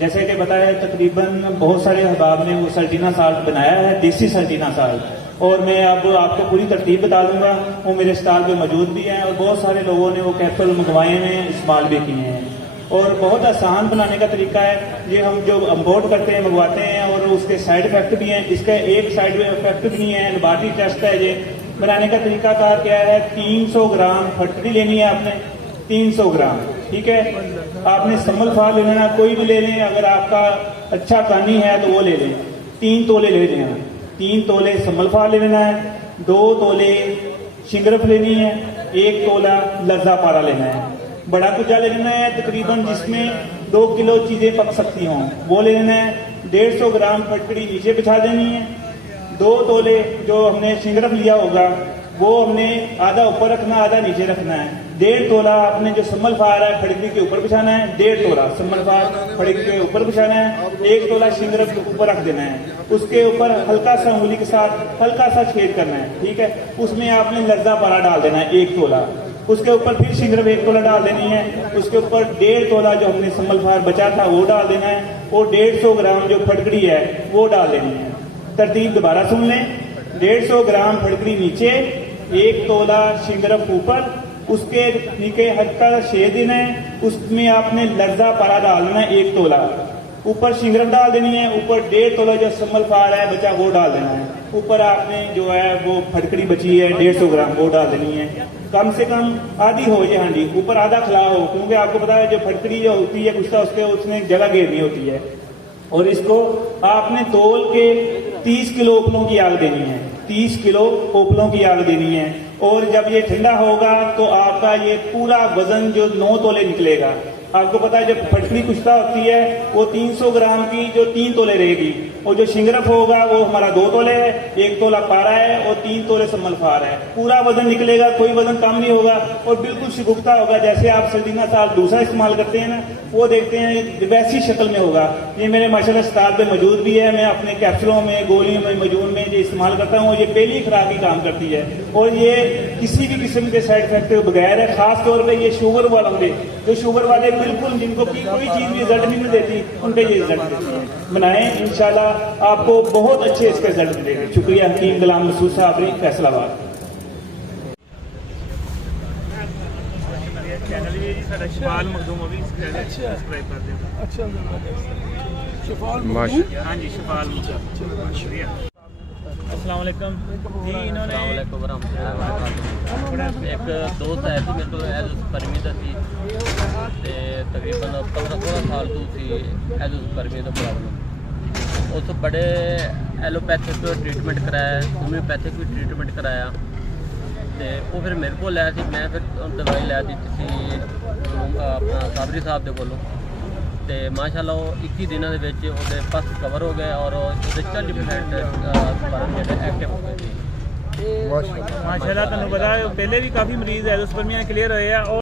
जैसे कि बताया तकरीबन बहुत सारे अहबाब ने वो सर्टीना साल्ट बनाया है, देसी सर्टीना साल्ट, और मैं अब आपको पूरी तरतीब बता दूंगा। वो मेरे स्टॉल पे मौजूद भी है और बहुत सारे लोगों ने वो कैप्सूल मंगवाए हैं, इस्तेमाल भी किए हैं। और बहुत आसान बनाने का तरीका है। ये हम जो इम्पोर्ट करते हैं, मंगवाते हैं, और उसके साइड इफेक्ट भी हैं। इसका एक साइड इफेक्ट भी नहीं है, लेबॉरेटरी टेस्ट है। ये बनाने का तरीका कार क्या है, 300 ग्राम फटकरी लेनी है आपने, 300 ग्राम, ठीक है। आपने सम्मल फाल ले लेना, कोई भी ले लें, अगर आपका अच्छा कानी है तो वो ले लें। 3 तोले ले लेना, 3 तोले सम्मल फाल ले लेना है, 2 तोले शिंगरफ लेनी है, 1 तोला लज्जा पारा लेना है। बड़ा कुजा ले लेना है तकरीबन, जिसमें 2 किलो चीजें पक सकती हों, वो ले लेना है। 150 ग्राम फटकरी नीचे बिछा देनी है। 2 तोले जो हमने शिंगरफ लिया होगा वो हमने आधा ऊपर रखना, आधा नीचे रखना है। 1.5 तोला आपने जो सम्मल फार है फटकरी के ऊपर बिछाना है, 1.5 तोला सम्मल फार फटकरी के ऊपर बिछाना है, 1 तोला शिंगरफ के ऊपर रख देना है। उसके ऊपर हल्का सा उंगली के साथ हल्का सा छेद करना है, ठीक है। उसमें आपने लज्जा पारा डाल देना है 1 तोला, उसके ऊपर फिर शिंगरफ 1 तोला डाल देनी है, उसके ऊपर 1.5 तोला जो हमने सम्मल फार बचा था वो डाल देना है, और 150 ग्राम जो फटकरी है वो डाल देनी है। तरतीब दोबारा सुन लें, 150 ग्राम फटकरी नीचे, 1 तोला शिंगरफ ऊपर, उसके नीचे हल्का छेद देना है, उसमें आपने लज्जा पारा डाल देना है 1 तोला, ऊपर शिंगरफ डाल देनी है, ऊपर 1.5 तोला जो सम्मल फार है बचा वो डाल देना है, ऊपर आपने जो है वो फटकरी बची है 150 ग्राम वो डाल देनी है। कम से कम आधी हो ये हांडी, ऊपर आधा खला हो, क्योंकि आपको पता है जो फटकरी जो होती है कुछ उसके उसने जगह घेरनी होती है। और इसको आपने तोल के 30 किलो उपलों की आग देनी है, 30 किलो उपलों की आग देनी है। और जब ये ठंडा होगा तो आपका ये पूरा वजन जो 9 तोले निकलेगा। आपको पता है जब फटकरी कुश्ता होती है वो 300 ग्राम की जो 3 तोले रहेगी, और जो शिंगरफ होगा वो हमारा 2 तोले है, 1 तोला पारा है और 3 तोले सम्मल फार है। पूरा वजन निकलेगा, कोई वजन कम नहीं होगा और बिल्कुल शिगुफ्ता होगा। जैसे आप सर्टीना साल्ट दूसरा इस्तेमाल करते हैं ना, वो देखते हैं वैसी शक्ल में होगा। ये मेरे माशाल्लाह स्टॉक पे मौजूद भी है। मैं अपने कैप्सूलों में, गोलियों में, मजून में जो इस्तेमाल करता हूँ, ये पहली खुराक ही काम करती है और ये किसी भी किस्म के साइड इफेक्ट के बगैर है। खास तौर पर ये शुगर वाले, जो शुगर वाले बिल्कुल जिनको कोई चीज भी रिजल्ट नहीं देती, उनके ये रिजल्ट देती है। बनाएं, इंशाल्लाह आपको बहुत अच्छे इसके रिजल्ट मिलेंगे। शुक्रिया। हकीम गुलाम मसूद साहब, फैसलाबाद। चैनल भी साडा शफाल मखदूम भी सब्सक्राइब कर दें। अच्छा, शफाल मखदूम, हाँ जी, शफाल मखदूम, शुक्रिया। अस्सलाम वालेकुम जी। इन्होंने एक दोस्त है जी मेरे को परमी का सी तकरीबन 15-16 साल तो परमी का प्रॉब्लम। उस बड़े एलोपैथिक ट्रीटमेंट कराया, होम्योपैथिक भी ट्रीटमेंट कराया, तो वो फिर मेरे को लिया, मैं फिर दवाई लै दी अपना साबरी साहब के कोलों, तो माशाल्लाह वो 21 दिनों के पस कवर हो गए और 40% एक्टिव हो गए। माशाल्लाह। तुहानू पता है पहले भी काफ़ी मरीज एलोस्पर्मिया क्लीयर होए हैं। और